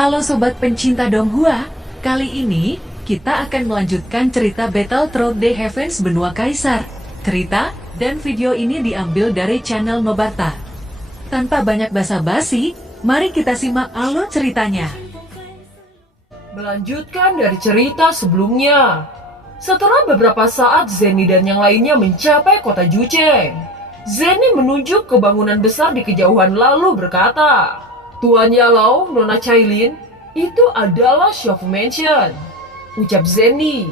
Halo sobat pencinta Donghua, kali ini kita akan melanjutkan cerita Battle Through the Heavens Benua Kaisar. Cerita dan video ini diambil dari channel Nobarta. Tanpa banyak basa-basi, mari kita simak alur ceritanya. Melanjutkan dari cerita sebelumnya. Setelah beberapa saat Zenny dan yang lainnya mencapai kota Jucheng, Zenny menunjuk ke bangunan besar di kejauhan lalu berkata, "Tuan Yalao, Nona Cailin, itu adalah Xiaofu Mansion," ucap Zenny.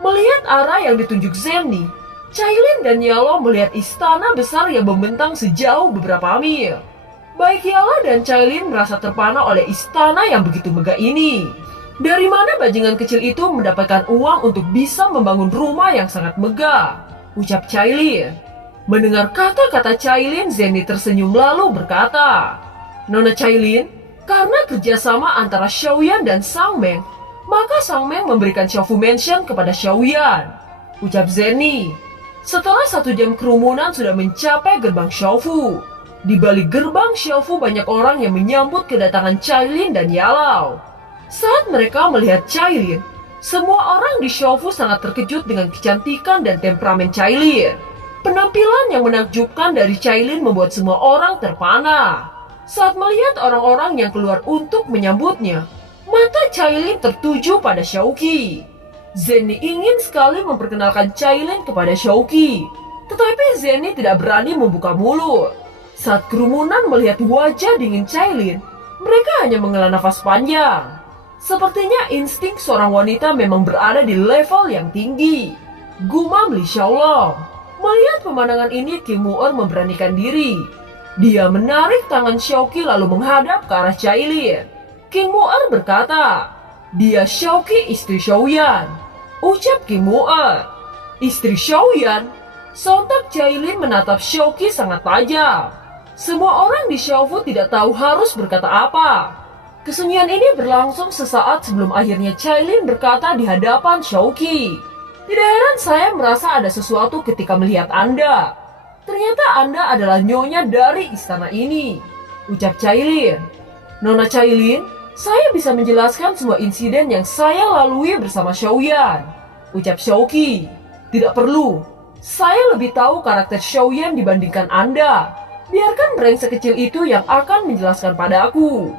Melihat arah yang ditunjuk Zenny, Cailin dan Yalao melihat istana besar yang membentang sejauh beberapa mil. Baik Yalao dan Cailin merasa terpana oleh istana yang begitu megah ini. Dari mana bajingan kecil itu mendapatkan uang untuk bisa membangun rumah yang sangat megah, ucap Cailin. Mendengar kata-kata Cailin, Zenny tersenyum lalu berkata, "Nona Cailin, karena kerjasama antara Xiaoyan dan Sangmeng, maka Sangmeng memberikan Xiaofu Mansion kepada Xiaoyan," ucap Zenny. Setelah 1 jam kerumunan sudah mencapai gerbang Xiaofu. Di balik gerbang Xiaofu banyak orang yang menyambut kedatangan Cailin dan Yalao. Saat mereka melihat Cailin, semua orang di Xiaofu sangat terkejut dengan kecantikan dan temperamen Cailin. Penampilan yang menakjubkan dari Cailin membuat semua orang terpana. Saat melihat orang-orang yang keluar untuk menyambutnya, mata Cailin tertuju pada Xiaoqi. Zenny ingin sekali memperkenalkan Cailin kepada Xiaoqi, tetapi Zenny tidak berani membuka mulut. Saat kerumunan melihat wajah dingin Cailin, mereka hanya menghela nafas panjang. Sepertinya insting seorang wanita memang berada di level yang tinggi, gumam Li Xiaolong. Melihat pemandangan ini, King Mu'er memberanikan diri. Dia menarik tangan Xiaoqi lalu menghadap ke arah Cailin. King Mu'er berkata, "Dia Xiaoqi istri Xiaoyan," ucap King Mu'er. "Istri Xiaoyan?" Sontak Cailin menatap Xiaoqi sangat tajam. Semua orang di Xiaofu tidak tahu harus berkata apa. Kesunyian ini berlangsung sesaat sebelum akhirnya Cailin berkata di hadapan Xiaoqi, "Tidak heran saya merasa ada sesuatu ketika melihat Anda. Ternyata Anda adalah nyonya dari istana ini," ucap Cailin. "Nona Cailin, saya bisa menjelaskan semua insiden yang saya lalui bersama Xiaoyan," ucap Xiaoqi. "Tidak perlu. Saya lebih tahu karakter Xiaoyan dibandingkan Anda. Biarkan brengsek kecil itu yang akan menjelaskan padaku,"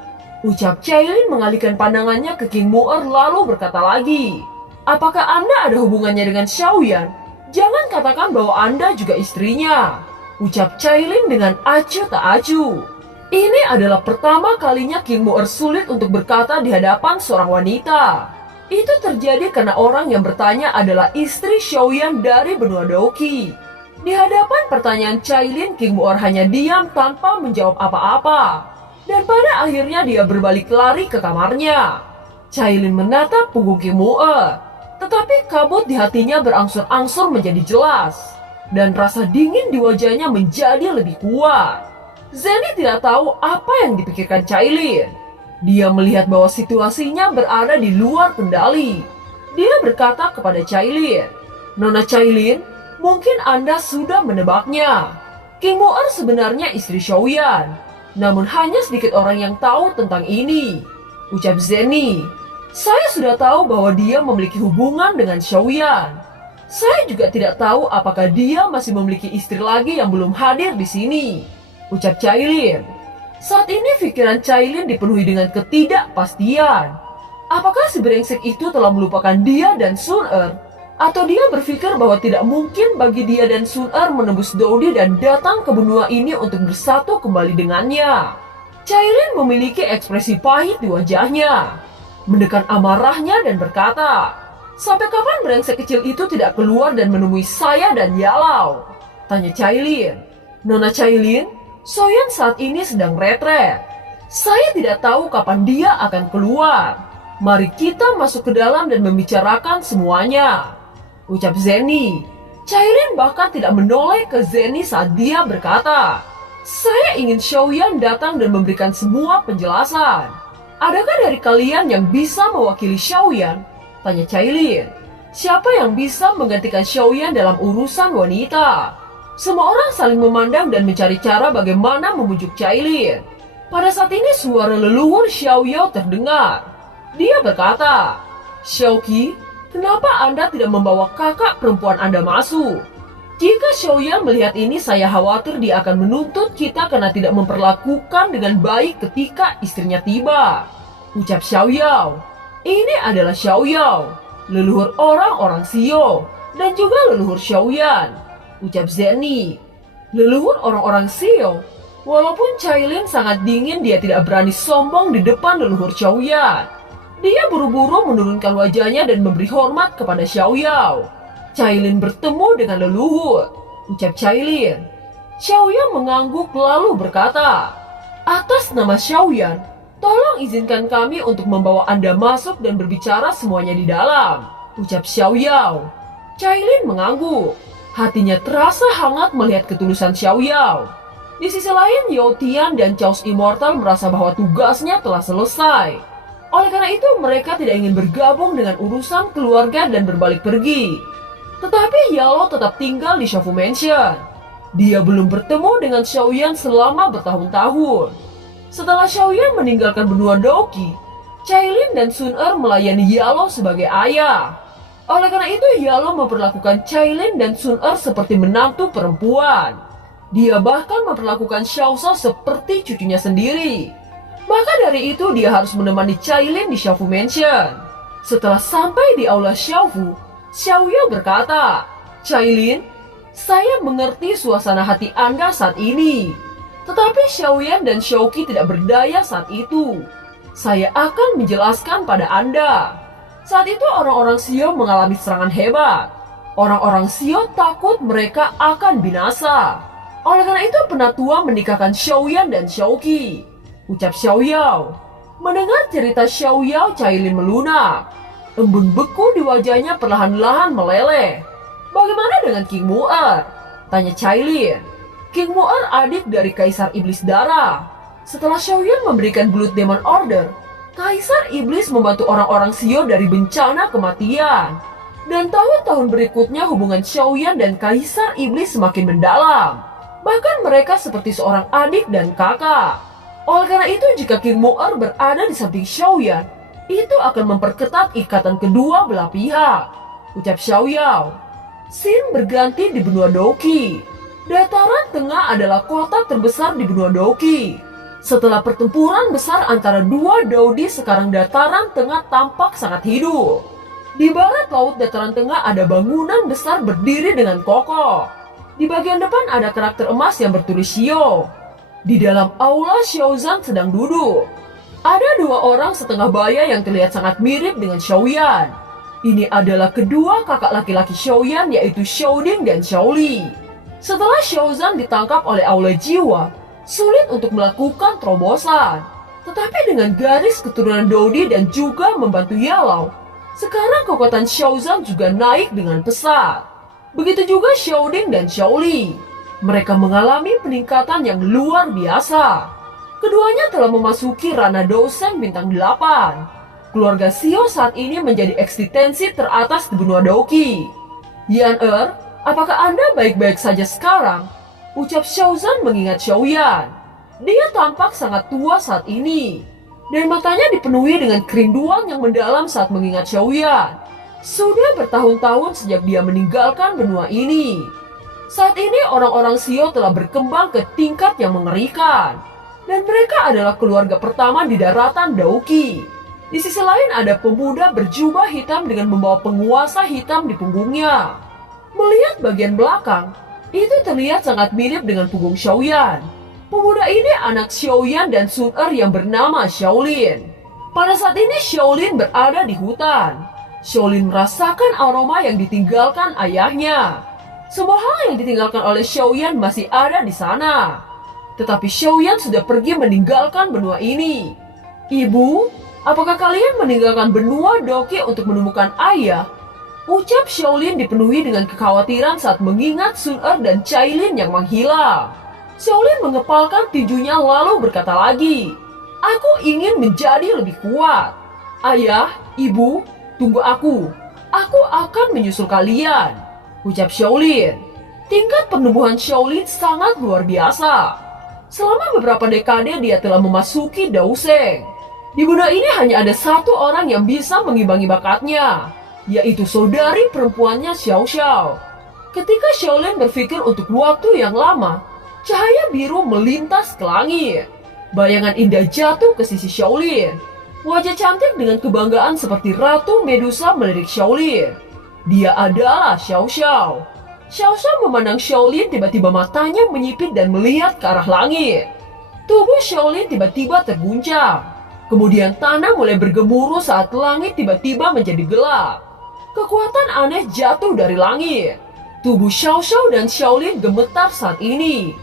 ucap Cailin mengalihkan pandangannya ke King Mu'er lalu berkata lagi, "Apakah Anda ada hubungannya dengan Xiaoyan? Jangan katakan bahwa Anda juga istrinya," ucap Cailin dengan acuh tak acuh. Ini adalah pertama kalinya King Mu'er sulit untuk berkata di hadapan seorang wanita. Itu terjadi karena orang yang bertanya adalah istri Xiaoyan dari benua Doqi. Di hadapan pertanyaan Cailin, King Mu'er hanya diam tanpa menjawab apa-apa. Dan pada akhirnya dia berbalik lari ke kamarnya. Cailin menatap punggung King Mu'er, tetapi kabut di hatinya berangsur-angsur menjadi jelas. Dan rasa dingin di wajahnya menjadi lebih kuat. Zenny tidak tahu apa yang dipikirkan Cailin. Dia melihat bahwa situasinya berada di luar kendali. Dia berkata kepada Cailin, "Nona Cailin, mungkin Anda sudah menebaknya. King Mu'er sebenarnya istri Xiaoyan. Namun hanya sedikit orang yang tahu tentang ini," ucap Zenny. "Saya sudah tahu bahwa dia memiliki hubungan dengan Xiaoyan. Saya juga tidak tahu apakah dia masih memiliki istri lagi yang belum hadir di sini," ucap Cailin. Saat ini pikiran Cailin dipenuhi dengan ketidakpastian. Apakah si brengsek itu telah melupakan dia dan Sun Er? Atau dia berpikir bahwa tidak mungkin bagi dia dan Sun Er menembus Dodi dan datang ke benua ini untuk bersatu kembali dengannya? Cailin memiliki ekspresi pahit di wajahnya. Mendekan amarahnya dan berkata, "Sampai kapan brengsek kecil itu tidak keluar dan menemui saya dan Yalao?" tanya Cailin. "Nona Cailin, Xiaoyan saat ini sedang retret. Saya tidak tahu kapan dia akan keluar. Mari kita masuk ke dalam dan membicarakan semuanya," ucap Zenny. Cailin bahkan tidak menoleh ke Zenny saat dia berkata, "Saya ingin Xiaoyan datang dan memberikan semua penjelasan. Adakah dari kalian yang bisa mewakili Xiaoyan?" tanya Cailin. "Siapa yang bisa menggantikan Xiaoyan dalam urusan wanita?" Semua orang saling memandang dan mencari cara bagaimana membujuk Cailin. Pada saat ini suara leluhur Xiaoyao terdengar. Dia berkata, "Xiaoqi, kenapa Anda tidak membawa kakak perempuan Anda masuk? Jika Xiaoyan melihat ini, saya khawatir dia akan menuntut kita karena tidak memperlakukan dengan baik ketika istrinya tiba." Ucap Xiaoyao. Ini adalah Xiaoyao, leluhur orang-orang Xiao, dan juga leluhur Xiaoyan. Ucap Zenny. Leluhur orang-orang Xiao. Walaupun Cailin sangat dingin, dia tidak berani sombong di depan leluhur Xiaoyan. Dia buru-buru menurunkan wajahnya dan memberi hormat kepada Xiaoyao. Cailin bertemu dengan leluhur. Ucap Cailin. Xiaoyan mengangguk lalu berkata, "Atas nama Xiaoyan, tolong izinkan kami untuk membawa Anda masuk dan berbicara semuanya di dalam." Ucap Xiaoyao. Cailin mengangguk. Hatinya terasa hangat melihat ketulusan Xiaoyao. Di sisi lain, Yao Tian dan Chaos Immortal merasa bahwa tugasnya telah selesai. Oleh karena itu, mereka tidak ingin bergabung dengan urusan keluarga dan berbalik pergi. Tetapi Yalo tetap tinggal di Shaofu Mansion. Dia belum bertemu dengan Xiaoyan selama bertahun-tahun. Setelah Xiaoyan meninggalkan benua Doki, Cailin dan Sun-Er melayani Yalo sebagai ayah. Oleh karena itu, Yalo memperlakukan Cailin dan Sun-Er seperti menantu perempuan. Dia bahkan memperlakukan Xiaosa seperti cucunya sendiri. Maka dari itu dia harus menemani Cailin di Shaofu Mansion. Setelah sampai di aula Shaofu, Xiaoyao berkata, "Cailin, saya mengerti suasana hati Anda saat ini. Tetapi Xiaoyan dan Xiaoqi tidak berdaya saat itu. Saya akan menjelaskan pada Anda." Saat itu orang-orang Xiao mengalami serangan hebat. Orang-orang Xiao takut mereka akan binasa. Oleh karena itu penatua menikahkan Xiaoyan dan Xiaoqi. Ucap Xiaoyao. Mendengar cerita Xiaoyao, Cailin melunak. Embun beku di wajahnya perlahan-lahan meleleh. "Bagaimana dengan King Mu'er?" tanya Cailin. King Mu'er adik dari Kaisar Iblis Darah. Setelah Xiaoyan memberikan Blood Demon Order, Kaisar Iblis membantu orang-orang Xiao dari bencana kematian. Dan tahun-tahun berikutnya hubungan Xiaoyan dan Kaisar Iblis semakin mendalam. Bahkan mereka seperti seorang adik dan kakak. Oleh karena itu, jika King Mu'er berada di samping Xiaoyan, itu akan memperketat ikatan kedua belah pihak. Ucap Xiaoyao. Scene berganti di benua Doki. Dataran Tengah adalah kota terbesar di benua Doki. Setelah pertempuran besar antara dua Daudi, sekarang Dataran Tengah tampak sangat hidup. Di barat laut Dataran Tengah ada bangunan besar berdiri dengan kokoh. Di bagian depan ada karakter emas yang bertulis Shio. Di dalam aula, Xiaozan sedang duduk. Ada dua orang setengah baya yang terlihat sangat mirip dengan Xiaoyan. Ini adalah kedua kakak laki-laki Xiaoyan, yaitu Xiaoding dan Xiaoli. Setelah Xiaozan ditangkap oleh aula jiwa, sulit untuk melakukan terobosan. Tetapi dengan garis keturunan Daudi dan juga membantu Yalao, sekarang kekuatan Xiaozan juga naik dengan pesat. Begitu juga Xiaoding dan Xiaoli. Mereka mengalami peningkatan yang luar biasa. Keduanya telah memasuki ranah Douseng bintang 8. Keluarga Xiao saat ini menjadi eksistensi teratas di benua Doki. "Yan-er, apakah Anda baik-baik saja sekarang?" Ucap Xiaozan mengingat Xiaoyan. Dia tampak sangat tua saat ini. Dan matanya dipenuhi dengan kerinduan yang mendalam saat mengingat Xiaoyan. Sudah bertahun-tahun sejak dia meninggalkan benua ini. Saat ini orang-orang Xiao telah berkembang ke tingkat yang mengerikan. Dan mereka adalah keluarga pertama di daratan Dauki. Di sisi lain ada pemuda berjubah hitam dengan membawa penguasa hitam di punggungnya. Melihat bagian belakang, itu terlihat sangat mirip dengan punggung Xiaoyan. Pemuda ini anak Xiaoyan dan Sun-Er yang bernama Xiaolin. Pada saat ini Xiaolin berada di hutan. Xiaolin merasakan aroma yang ditinggalkan ayahnya. Semua hal yang ditinggalkan oleh Xiaoyan masih ada di sana. Tetapi Xiaoyan sudah pergi meninggalkan benua ini. "Ibu, apakah kalian meninggalkan benua Doki untuk menemukan ayah?" Ucap Xiaolin dipenuhi dengan kekhawatiran saat mengingat Sun-Er dan Cailin yang menghilang. Xiaolin mengepalkan tinjunya lalu berkata lagi, "Aku ingin menjadi lebih kuat. Ayah, ibu, tunggu aku. Aku akan menyusul kalian." Ucap Xiaolin. Tingkat penumbuhan Xiaolin sangat luar biasa. Selama beberapa dekade dia telah memasuki Daoseng. Di benua ini hanya ada satu orang yang bisa mengimbangi bakatnya, yaitu saudari perempuannya Xiao Xiao. Ketika Xiaolin berpikir untuk waktu yang lama, cahaya biru melintas ke langit. Bayangan indah jatuh ke sisi Xiaolin. Wajah cantik dengan kebanggaan seperti Ratu Medusa melirik Xiaolin. Dia adalah Xiao Xiao. Xiao Xiao memandang Xiaolin, tiba-tiba matanya menyipit dan melihat ke arah langit. Tubuh Xiaolin tiba-tiba terguncang. Kemudian tanah mulai bergemuruh saat langit tiba-tiba menjadi gelap. Kekuatan aneh jatuh dari langit. Tubuh Xiao Xiao dan Xiaolin gemetar saat ini.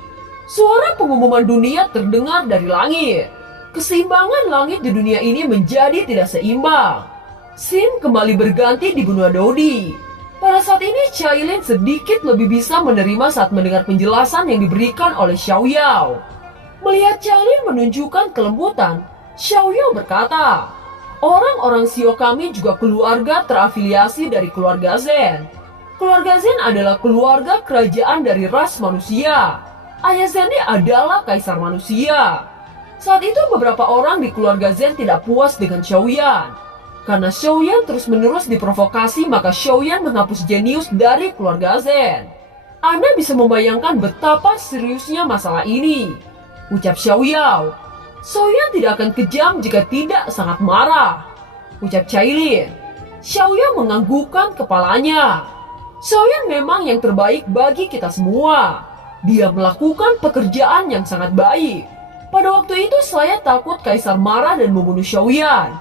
Suara pengumuman dunia terdengar dari langit. Keseimbangan langit di dunia ini menjadi tidak seimbang. Scene kembali berganti di benua Dodi. Pada saat ini Cailin sedikit lebih bisa menerima saat mendengar penjelasan yang diberikan oleh Xiao Yao. Melihat Cailin menunjukkan kelembutan, Xiao Yao berkata, orang-orang Xio kami juga keluarga terafiliasi dari keluarga Zen. Keluarga Zen adalah keluarga kerajaan dari ras manusia. Ayah Zenny adalah kaisar manusia. Saat itu beberapa orang di keluarga Zen tidak puas dengan Xiaoyan. Karena Xiaoyan terus-menerus diprovokasi, maka Xiaoyan menghapus jenius dari keluarga Zen. Anda bisa membayangkan betapa seriusnya masalah ini, ucap Xiao Yao. Xiaoyan tidak akan kejam jika tidak sangat marah, ucap Cailin. Xiao Yao menganggukkan kepalanya. Xiaoyan memang yang terbaik bagi kita semua. Dia melakukan pekerjaan yang sangat baik. Pada waktu itu saya takut kaisar marah dan membunuh Xiaoyan.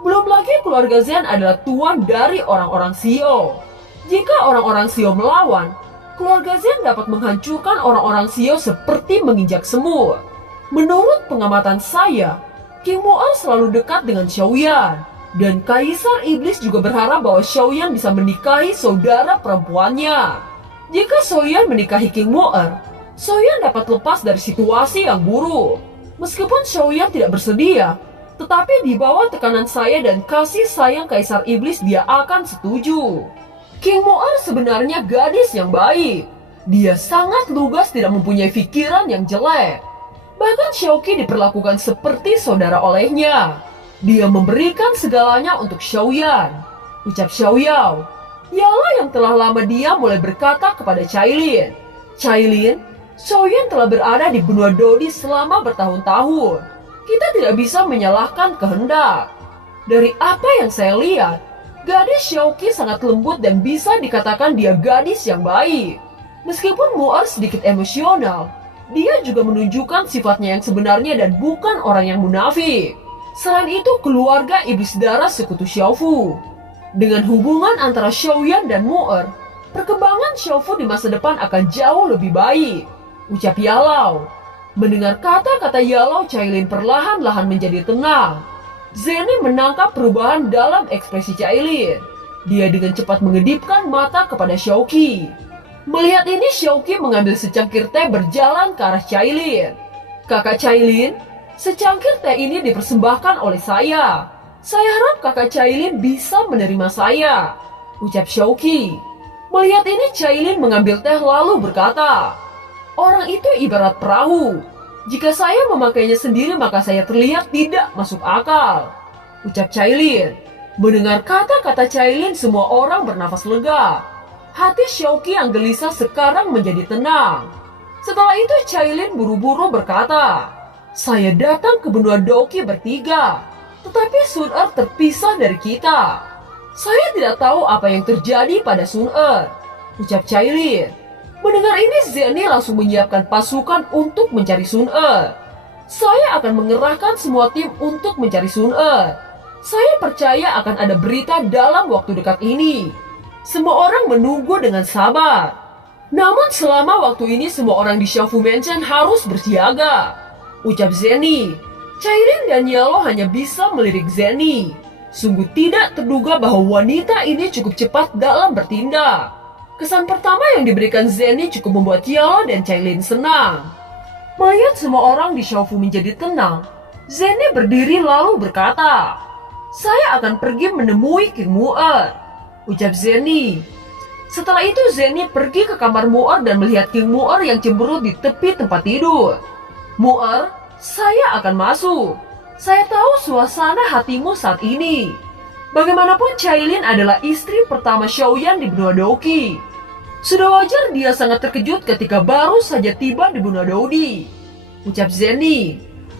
Belum lagi keluarga Zen adalah tuan dari orang-orang Xio. Jika orang-orang Xio melawan, keluarga Zen dapat menghancurkan orang-orang Xio seperti menginjak semut. Menurut pengamatan saya, King Mu'er selalu dekat dengan Xiaoyan. Dan Kaisar Iblis juga berharap bahwa Xiaoyan bisa menikahi saudara perempuannya. Jika Xiaoyan menikahi King Mu'er, Xiaoyan dapat lepas dari situasi yang buruk. Meskipun Xiaoyan tidak bersedia, tetapi di bawah tekanan saya dan kasih sayang Kaisar Iblis, dia akan setuju. King Mu'er sebenarnya gadis yang baik. Dia sangat lugas, tidak mempunyai pikiran yang jelek. Bahkan Xiaoqi diperlakukan seperti saudara olehnya. Dia memberikan segalanya untuk Xiaoyan, ucap Xiao Yao. Ialah yang telah lama dia mulai berkata kepada Cailin. Cailin, Xiaoyan telah berada di benua Dodi selama bertahun-tahun. Kita tidak bisa menyalahkan kehendak. Dari apa yang saya lihat, gadis Xiaoqi sangat lembut dan bisa dikatakan dia gadis yang baik. Meskipun Mu'er sedikit emosional, dia juga menunjukkan sifatnya yang sebenarnya dan bukan orang yang munafik. Selain itu, keluarga iblis darah sekutu Xiaofu. Dengan hubungan antara Xiaoyan dan Mu'er, perkembangan Xiaofu di masa depan akan jauh lebih baik, ucap Yalau. Mendengar kata-kata Yalau, Cailin perlahan-lahan menjadi tenang. Zenny menangkap perubahan dalam ekspresi Cailin. Dia dengan cepat mengedipkan mata kepada Xiaoqi. Melihat ini, Xiaoqi mengambil secangkir teh berjalan ke arah Cailin. Kakak Cailin, secangkir teh ini dipersembahkan oleh saya. Saya harap kakak Cailin bisa menerima saya, ucap Xiaoqi. Melihat ini, Cailin mengambil teh lalu berkata, orang itu ibarat perahu. Jika saya memakainya sendiri maka saya terlihat tidak masuk akal, ucap Cailin. Mendengar kata-kata Cailin, semua orang bernafas lega. Hati Xiaoqi yang gelisah sekarang menjadi tenang. Setelah itu Cailin buru-buru berkata, saya datang ke benua Doki bertiga, tetapi Sun-Er terpisah dari kita. Saya tidak tahu apa yang terjadi pada Sun-Er, ucap Cailin. Mendengar ini, Zenny langsung menyiapkan pasukan untuk mencari Sun-Er. Saya akan mengerahkan semua tim untuk mencari Sun-Er. Saya percaya akan ada berita dalam waktu dekat ini. Semua orang menunggu dengan sabar. Namun selama waktu ini semua orang di Xiaofu Mansion harus bersiaga, ucap Zenny. Cailin dan Yalo hanya bisa melirik Zenny. Sungguh tidak terduga bahwa wanita ini cukup cepat dalam bertindak. Kesan pertama yang diberikan Zenny cukup membuat Yalo dan Cailin senang. Melihat semua orang di Xiaofu menjadi tenang, Zenny berdiri lalu berkata, saya akan pergi menemui King Mu'er, ucap Zenny. Setelah itu Zenny pergi ke kamar Mu'er dan melihat King Mu'er yang cemberut di tepi tempat tidur. Mu'er, saya akan masuk. Saya tahu suasana hatimu saat ini. Bagaimanapun Cailin adalah istri pertama Xiaoyan di benua Doki. Sudah wajar dia sangat terkejut ketika baru saja tiba di benua Dodi. Ucap Zenny,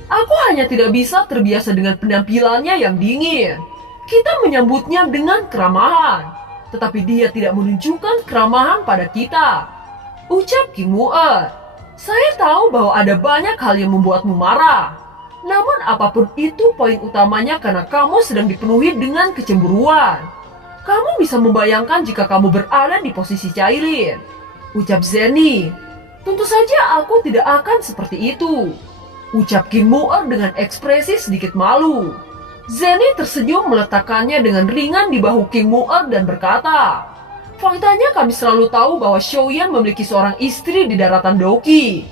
aku hanya tidak bisa terbiasa dengan penampilannya yang dingin. Kita menyambutnya dengan keramahan, tetapi dia tidak menunjukkan keramahan pada kita. Ucap King Mu'er, saya tahu bahwa ada banyak hal yang membuatmu marah. Namun apapun itu poin utamanya karena kamu sedang dipenuhi dengan kecemburuan. Kamu bisa membayangkan jika kamu berada di posisi Cailin. Ucap Zenny, tentu saja aku tidak akan seperti itu. Ucap King Mu'er dengan ekspresi sedikit malu. Zenny tersenyum meletakkannya dengan ringan di bahu King Mu'er dan berkata, faktanya kami selalu tahu bahwa Xiaoyan memiliki seorang istri di daratan Doki.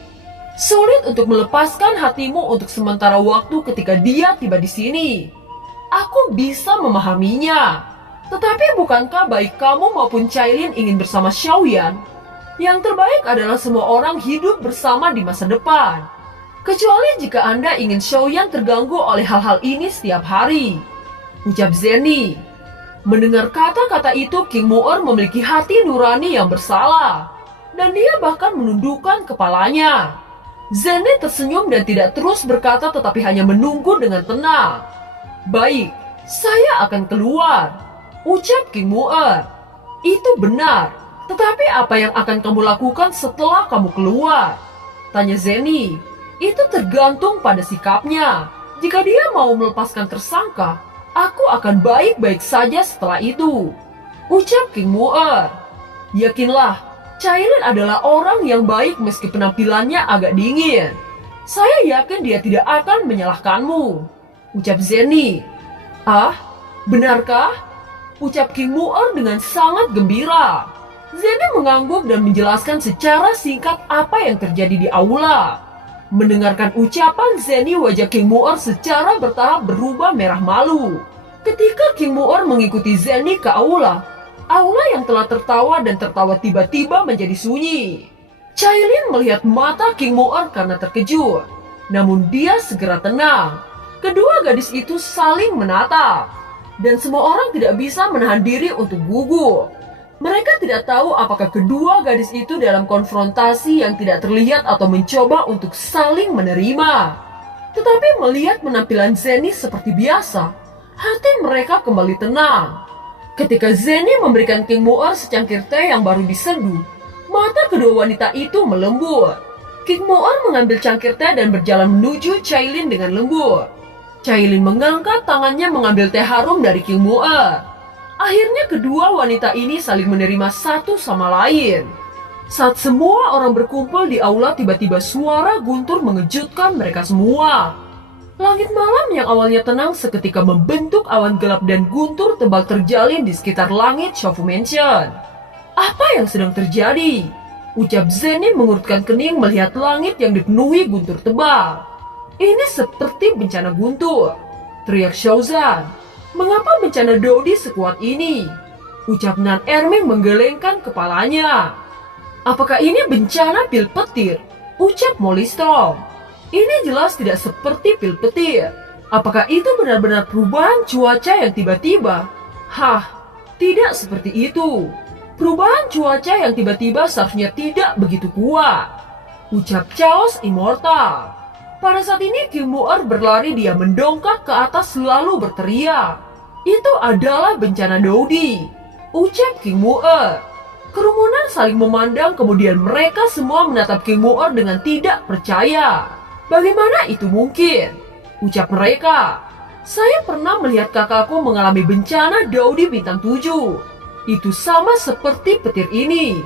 Sulit untuk melepaskan hatimu untuk sementara waktu ketika dia tiba di sini. Aku bisa memahaminya. Tetapi bukankah baik kamu maupun Cailin ingin bersama Xiaoyan? Yang terbaik adalah semua orang hidup bersama di masa depan. Kecuali jika Anda ingin Xiaoyan terganggu oleh hal-hal ini setiap hari. Ucap Zenny. Mendengar kata-kata itu, King Mu'er memiliki hati nurani yang bersalah. Dan dia bahkan menundukkan kepalanya. Zenny tersenyum dan tidak terus berkata tetapi hanya menunggu dengan tenang. Baik, saya akan keluar. Ucap King Mu'er. Itu benar, tetapi apa yang akan kamu lakukan setelah kamu keluar? Tanya Zenny. Itu tergantung pada sikapnya. Jika dia mau melepaskan tersangka, aku akan baik-baik saja setelah itu. Ucap King Mu'er. Yakinlah, Cailin adalah orang yang baik meski penampilannya agak dingin. Saya yakin dia tidak akan menyalahkanmu. Ucap Zenny. Ah, benarkah? Ucap King Mu'er dengan sangat gembira. Zenny mengangguk dan menjelaskan secara singkat apa yang terjadi di aula. Mendengarkan ucapan Zenny, wajah King Mu'er secara bertahap berubah merah malu. Ketika King Mu'er mengikuti Zenny ke aula yang telah tertawa dan tertawa tiba-tiba menjadi sunyi. Cailin melihat mata King Mu'er karena terkejut. Namun dia segera tenang. Kedua gadis itu saling menatap. Dan semua orang tidak bisa menahan diri untuk gugup. Mereka tidak tahu apakah kedua gadis itu dalam konfrontasi yang tidak terlihat atau mencoba untuk saling menerima. Tetapi melihat penampilan Zenny seperti biasa, hati mereka kembali tenang. Ketika Zenny memberikan King Mu'er secangkir teh yang baru diseduh, mata kedua wanita itu melembut. King Mu'er mengambil cangkir teh dan berjalan menuju Cailin dengan lembut. Cailin mengangkat tangannya mengambil teh harum dari King Mu'er. Akhirnya kedua wanita ini saling menerima satu sama lain. Saat semua orang berkumpul di aula, tiba-tiba suara guntur mengejutkan mereka semua. Langit malam yang awalnya tenang seketika membentuk awan gelap dan guntur tebal terjalin di sekitar langit Xiaofu Mansion. Apa yang sedang terjadi? Ucap Zenny mengurutkan kening melihat langit yang dipenuhi guntur tebal. Ini seperti bencana guntur. Teriak Xiaozan. Mengapa bencana Dodi sekuat ini? Ucap Nan Erming menggelengkan kepalanya. Apakah ini bencana pil petir? Ucap Molly Storm. Ini jelas tidak seperti pil petir. Apakah itu benar-benar perubahan cuaca yang tiba-tiba? Hah, tidak seperti itu. Perubahan cuaca yang tiba-tiba seharusnya tidak begitu kuat. Ucap Chaos Immortal. Pada saat ini King Mu'er berlari, dia mendongkak ke atas lalu berteriak. Itu adalah bencana Dodi. Ucap King Mu'er. Kerumunan saling memandang, kemudian mereka semua menatap King Mu'er dengan tidak percaya. Bagaimana itu mungkin? Ucap mereka. Saya pernah melihat kakakku mengalami bencana Dodi bintang 7. Itu sama seperti petir ini.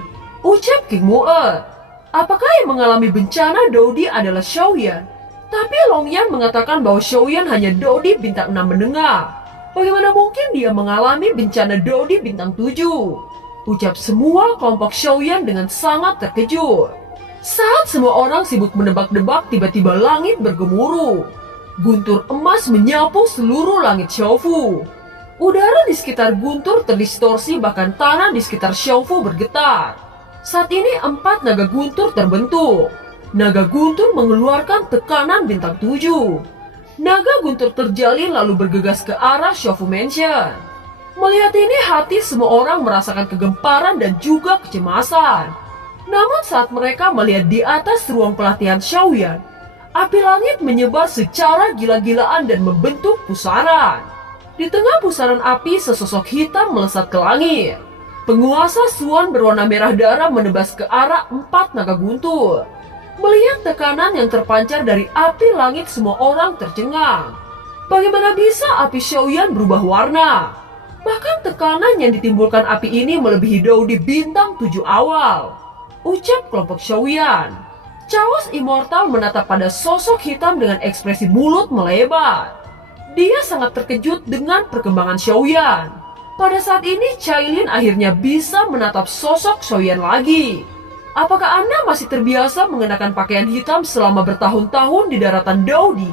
Ucap King Mu'er. Apakah yang mengalami bencana Dodi adalah Xiaoyan? Tapi Longyan mengatakan bahwa Xiaoyan hanya Dodi bintang 6 menengah. Bagaimana mungkin dia mengalami bencana Dodi bintang 7? Ucap semua kelompok Xiaoyan dengan sangat terkejut. Saat semua orang sibuk menebak-nebak, tiba-tiba langit bergemuruh. Guntur emas menyapu seluruh langit Xiaofu. Udara di sekitar guntur terdistorsi, bahkan tanah di sekitar Xiaofu bergetar. Saat ini 4 naga guntur terbentuk. Naga Guntur mengeluarkan tekanan bintang 7. Naga Guntur terjalin lalu bergegas ke arah Shofu Mansion. Melihat ini hati semua orang merasakan kegemparan dan juga kecemasan. Namun saat mereka melihat di atas ruang pelatihan Shaoyan, api langit menyebar secara gila-gilaan dan membentuk pusaran. Di tengah pusaran api sesosok hitam melesat ke langit. Penguasa Suan berwarna merah darah menebas ke arah 4 naga guntur. Melihat tekanan yang terpancar dari api langit semua orang tercengang. Bagaimana bisa api Shaoyan berubah warna? Bahkan tekanan yang ditimbulkan api ini melebihi Daudi bintang 7 awal. Ucap kelompok Shaoyan. Chaos Immortal menatap pada sosok hitam dengan ekspresi mulut melebar. Dia sangat terkejut dengan perkembangan Shaoyan. Pada saat ini Cailin akhirnya bisa menatap sosok Shaoyan lagi. Apakah Anda masih terbiasa mengenakan pakaian hitam selama bertahun-tahun di daratan Daudi?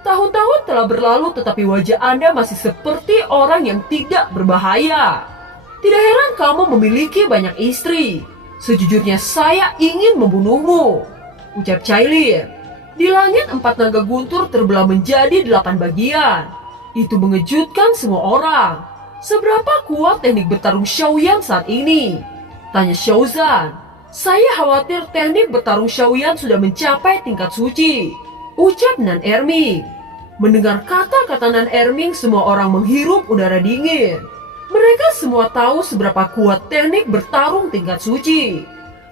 Tahun-tahun telah berlalu tetapi wajah Anda masih seperti orang yang tidak berbahaya. Tidak heran kamu memiliki banyak istri. Sejujurnya saya ingin membunuhmu, ucap Cailin. Di langit 4 naga guntur terbelah menjadi 8 bagian. Itu mengejutkan semua orang. Seberapa kuat teknik bertarung Shaoyan saat ini? Tanya Xiaozan. Saya khawatir teknik bertarung Shaoyan sudah mencapai tingkat suci, ucap Nan Erming. Mendengar kata-kata Nan Erming, semua orang menghirup udara dingin. Mereka semua tahu seberapa kuat teknik bertarung tingkat suci.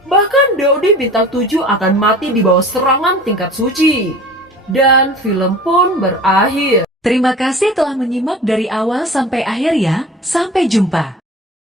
Bahkan Daudi bintang 7 akan mati di bawah serangan tingkat suci. Dan film pun berakhir. Terima kasih telah menyimak dari awal sampai akhir ya. Sampai jumpa.